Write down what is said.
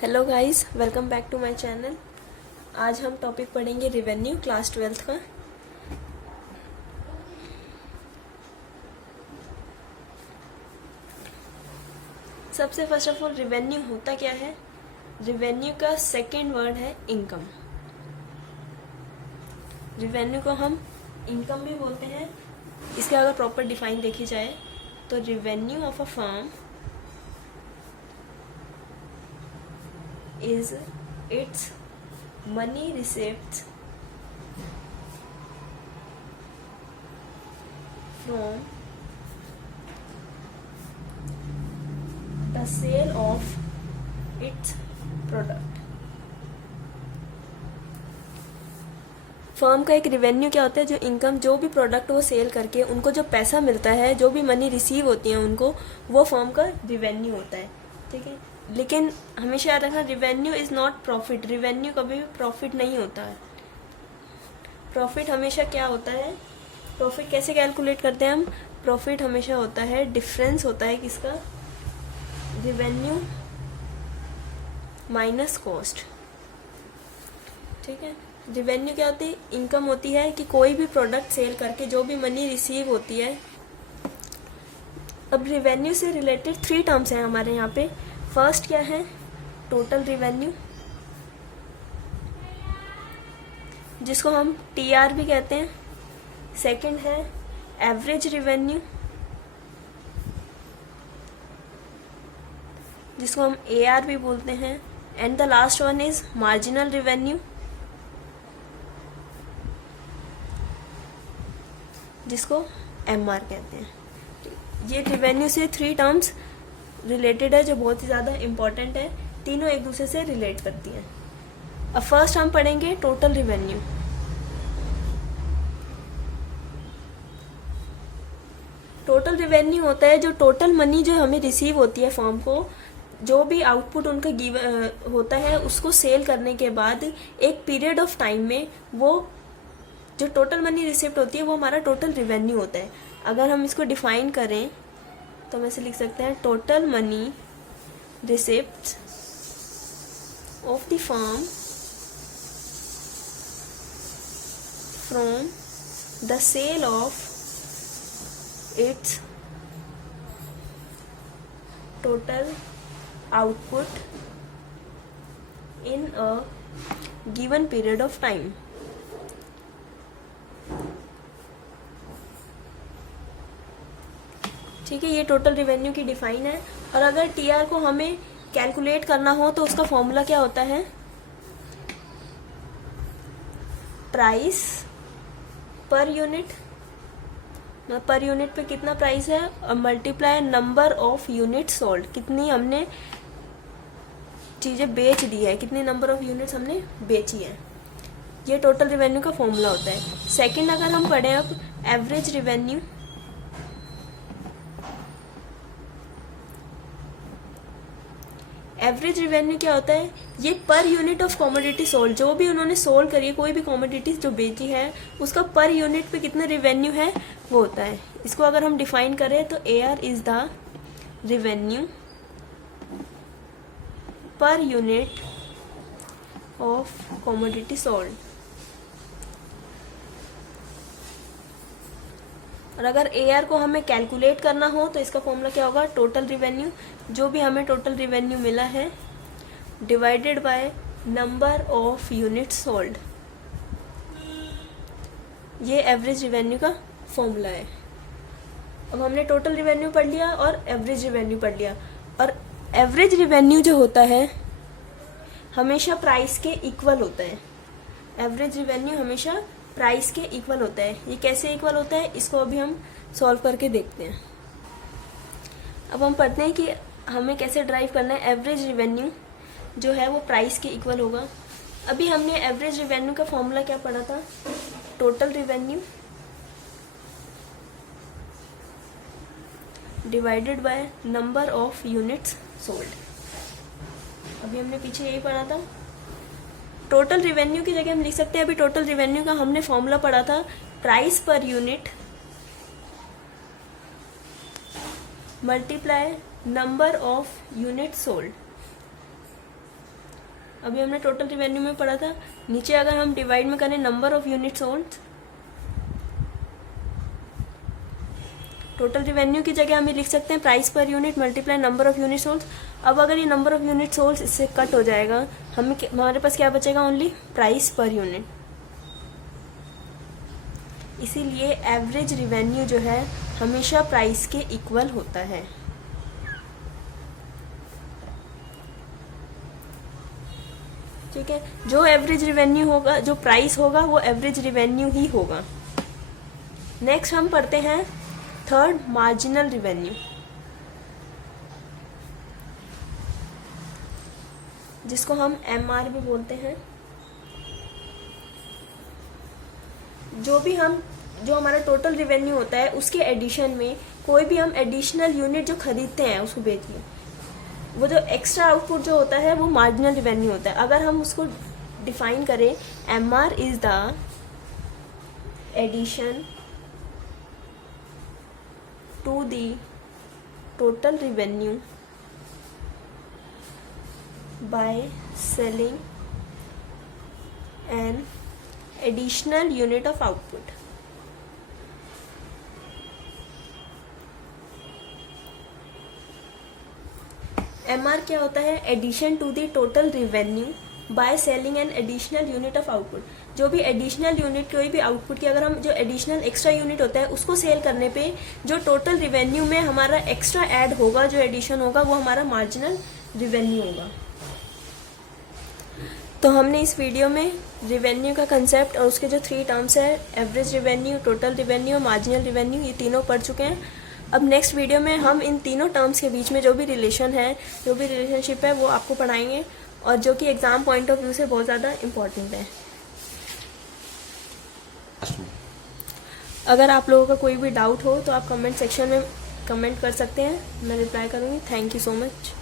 Hello guys, welcome back to my channel. आज हम topic पढ़ेंगे रिवेन्यू क्लास 12th का। सबसे फर्स्ट ऑफ ऑल रिवेन्यू होता क्या है? रिवेन्यू का सेकेंड वर्ड है इनकम। रिवेन्यू को हम इनकम भी बोलते हैं। इसके अगर प्रॉपर डिफाइन देखी जाए तो revenue of a firm is its money receipts from the sale of its product। Firm का एक रिवेन्यू क्या होता है? जो इनकम, जो भी प्रोडक्ट वो सेल करके उनको जो पैसा मिलता है, जो भी मनी रिसीव होती है उनको, वो फर्म का रिवेन्यू होता है। ठीक है, लेकिन हमेशा याद रखना, revenue is not profit. Revenue कभी भी प्रॉफिट नहीं होता है। प्रॉफिट हमेशा क्या होता है? प्रॉफिट कैसे कैलकुलेट करते हैं हम? प्रॉफिट हमेशा होता है, डिफरेंस होता है किसका? Revenue minus cost. ठीक है, रिवेन्यू क्या होती है? इनकम होती है कि कोई भी प्रोडक्ट सेल करके जो भी मनी रिसीव होती है। अब रिवेन्यू से रिलेटेड 3 टर्म्स हैं हमारे यहाँ पे। फर्स्ट क्या है? टोटल रिवेन्यू, जिसको हम TR भी कहते हैं। सेकंड है एवरेज रिवेन्यू, जिसको हम AR भी बोलते हैं। And the last one is marginal revenue, जिसको MR कहते हैं। ये रिवेन्यू से 3 टर्म्स रिलेटेड है, जो बहुत ही ज़्यादा इम्पॉर्टेंट है। तीनों एक दूसरे से रिलेट करती हैं। अब फर्स्ट हम पढ़ेंगे टोटल रिवेन्यू। टोटल रिवेन्यू होता है जो टोटल मनी जो हमें रिसीव होती है फर्म को, जो भी आउटपुट उनका होता है, उसको सेल करने के बाद एक पीरियड ऑफ टाइम में वो जो टोटल मनी रिसिप्ट होती है वो हमारा टोटल रिवेन्यू होता है। अगर हम इसको डिफाइन करें तो हम ऐसे लिख सकते हैं, total money receipt of the firm from the sale of its total output in a given period of time. ठीक है, ये टोटल रिवेन्यू की डिफाइन है। और अगर TR को हमें कैलकुलेट करना हो तो उसका फॉर्मूला क्या होता है? Price per unit, per unit पे कितना प्राइस है, और multiply number of unit sold, कितनी हमने चीज़ें बेच दी है, कितनी नंबर ऑफ यूनिट्स हमने बेची है। ये टोटल रिवेन्यू का फॉर्मूला होता है। सेकंड अगर हम पढ़ें अब एवरेज रिवेन्यू, एवरेज रिवेन्यू क्या होता है? ये per unit of commodity sold, जो भी उन्होंने सोल्ड करी है, कोई भी कॉमोडिटी जो बेची है, उसका पर यूनिट पे कितना रिवेन्यू है वो होता है। इसको अगर हम डिफाइन करें तो AR is the revenue per unit of commodity sold. और अगर AR को हमें कैलकुलेट करना हो तो इसका फॉर्मूला क्या होगा? टोटल रिवेन्यू, जो भी हमें टोटल रिवेन्यू मिला है, divided by number of unit sold. ये एवरेज रिवेन्यू का फॉर्मूला है। अब हमने टोटल रिवेन्यू पढ़ लिया और एवरेज रिवेन्यू पढ़ लिया। और एवरेज रिवेन्यू जो होता है हमेशा प्राइस के इक्वल होता है। एवरेज रिवेन्यू हमेशा प्राइस के इक्वल होता है। ये कैसे इक्वल होता है, इसको अभी हम सॉल्व करके देखते हैं। अब हम पढ़ते हैं कि हमें कैसे ड्राइव करना है। एवरेज रिवेन्यू जो है वो प्राइस के इक्वल होगा। अभी हमने एवरेज रिवेन्यू का फॉर्मूला क्या पढ़ा था? Total revenue divided by number of units sold. अभी हमने पीछे यही पढ़ा था। टोटल रिवेन्यू की जगह हम लिख सकते हैं, अभी टोटल रिवेन्यू का हमने फॉर्मूला पढ़ा था, price per unit multiply number of unit sold. अभी हमने टोटल रिवेन्यू में पढ़ा था। नीचे अगर हम डिवाइड में करें number of unit sold, total revenue की जगह हम ये लिख सकते हैं price per unit multiply number of unit sold. अब अगर ये नंबर ऑफ यूनिट सोल्ड इससे कट हो जाएगा, हमारे पास क्या बचेगा, ओनली प्राइस पर यूनिट। इसीलिए एवरेज रिवेन्यू जो है हमेशा प्राइस के इक्वल होता है। ठीक है, जो एवरेज रिवेन्यू होगा, जो प्राइस होगा, वो एवरेज रिवेन्यू ही होगा। नेक्स्ट हम पढ़ते हैं थर्ड, मार्जिनल रिवेन्यू, जिसको हम MR भी बोलते हैं। जो हमारा टोटल रिवेन्यू होता है उसके एडिशन में कोई भी हम एडिशनल यूनिट जो खरीदते हैं उसको बेचिए, वो जो एक्स्ट्रा आउटपुट जो होता है वो मार्जिनल रिवेन्यू होता है। अगर हम उसको डिफाइन करें, MR is the addition to the total revenue by selling an additional unit of output. MR क्या होता है, addition to the total revenue by selling an additional unit of output. जो भी एडिशनल यूनिट, कोई भी output की अगर हम जो एडिशनल एक्स्ट्रा यूनिट होता है उसको सेल करने पे जो टोटल रिवेन्यू में हमारा एक्स्ट्रा ऐड होगा, जो एडिशन होगा, वो हमारा मार्जिनल रिवेन्यू होगा। तो हमने इस वीडियो में रिवेन्यू का कंसेप्ट और उसके जो 3 टर्म्स है, एवरेज रिवेन्यू, टोटल रिवेन्यू और मार्जिनल रिवेन्यू, ये तीनों पढ़ चुके हैं। अब नेक्स्ट वीडियो में हम इन तीनों टर्म्स के बीच में जो भी रिलेशन है, जो भी रिलेशनशिप है, वो आपको पढ़ाएंगे और जो कि एग्जाम पॉइंट ऑफ व्यू से बहुत ज़्यादा इम्पोर्टेंट है। अगर आप लोगों का कोई भी डाउट हो तो आप कमेंट सेक्शन में कमेंट कर सकते हैं, मैं रिप्लाई करूँगी। Thank you so much.